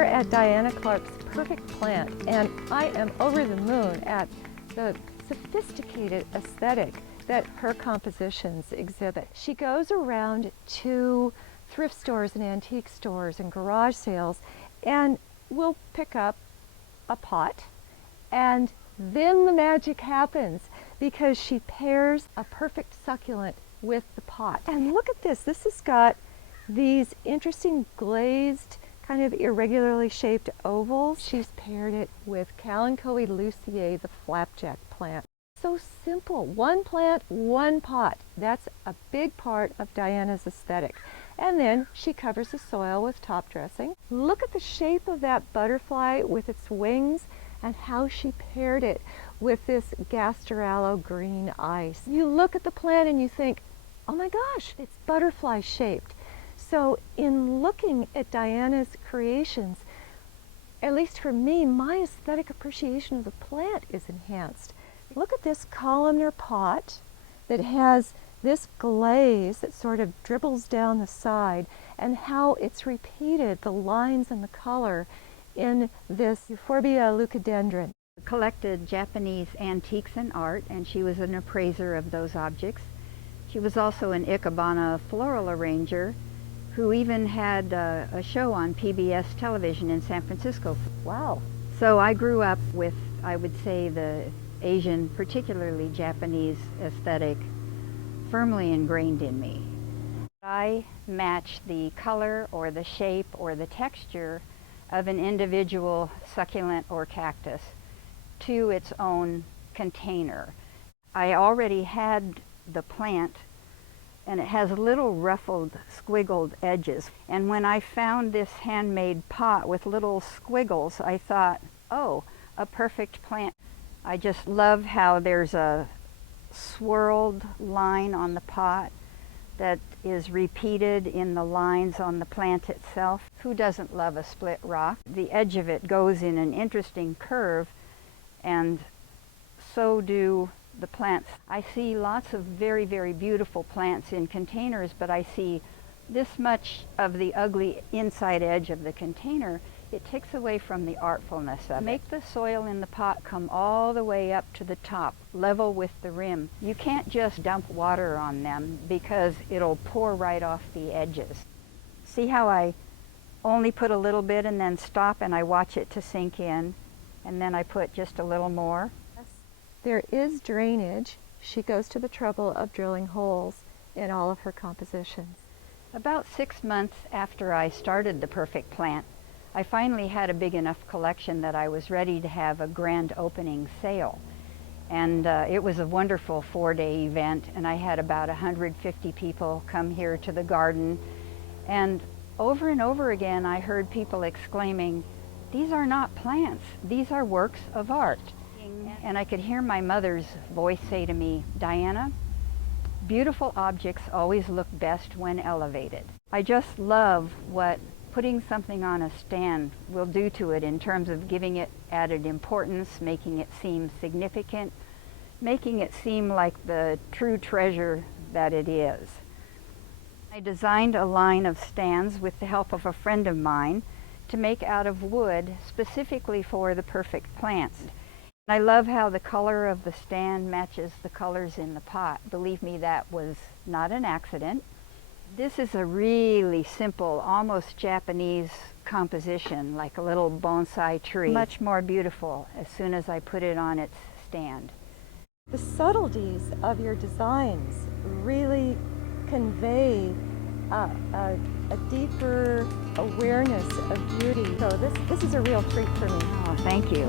here at Diana Clark's Perfect Plant, and I am over the moon at the sophisticated aesthetic that her compositions exhibit. She goes around to thrift stores and antique stores and garage sales and will pick up a pot, and then the magic happens because she pairs a perfect succulent with the pot. And look at this. This has got these interesting glazed, kind of irregularly shaped ovals. She's paired it with Kalanchoe lucier, the flapjack plant. So simple. One plant, one pot. That's a big part of Diana's aesthetic. And then she covers the soil with top dressing. Look at the shape of that butterfly with its wings and how she paired it with this Gastorallo green ice. You look at the plant and you think, oh my gosh, it's butterfly shaped. So in looking at Diana's creations, at least for me, my aesthetic appreciation of the plant is enhanced. Look at this columnar pot that has this glaze that sort of dribbles down the side, and how it's repeated, the lines and the color, in this Euphorbia leucodendron. Collected Japanese antiques and art, and she was an appraiser of those objects. She was also an Ikebana floral arranger who even had a show on PBS television in San Francisco. Wow. So I grew up with, I would say, the Asian, particularly Japanese aesthetic firmly ingrained in me. I match the color or the shape or the texture of an individual succulent or cactus to its own container. I already had the plant, and it has little ruffled, squiggled edges. And when I found this handmade pot with little squiggles, I thought, oh, a perfect plant. I just love how there's a swirled line on the pot that is repeated in the lines on the plant itself. Who doesn't love a split rock? The edge of it goes in an interesting curve, and so do the plants. I see lots of very, very beautiful plants in containers, but I see this much of the ugly inside edge of the container. It takes away from the artfulness of it. Make the soil in the pot come all the way up to the top, level with the rim. You can't just dump water on them because it'll pour right off the edges. See how I only put a little bit and then stop, and I watch it to sink in, and then I put just a little more? There is drainage. She goes to the trouble of drilling holes in all of her compositions. About 6 months after I started the Perfect Plant, I finally had a big enough collection that I was ready to have a grand opening sale. And it was a wonderful 4-day event, and I had about 150 people come here to the garden. And over again, I heard people exclaiming, "These are not plants, these are works of art." And I could hear my mother's voice say to me, "Diana, beautiful objects always look best when elevated." I just love what putting something on a stand will do to it in terms of giving it added importance, making it seem significant, making it seem like the true treasure that it is. I designed a line of stands with the help of a friend of mine to make out of wood specifically for the Perfect Plants. I love how the color of the stand matches the colors in the pot. Believe me, that was not an accident. This is a really simple, almost Japanese composition, like a little bonsai tree. Much more beautiful as soon as I put it on its stand. The subtleties of your designs really convey a deeper awareness of beauty. So this is a real treat for me. Oh, thank you.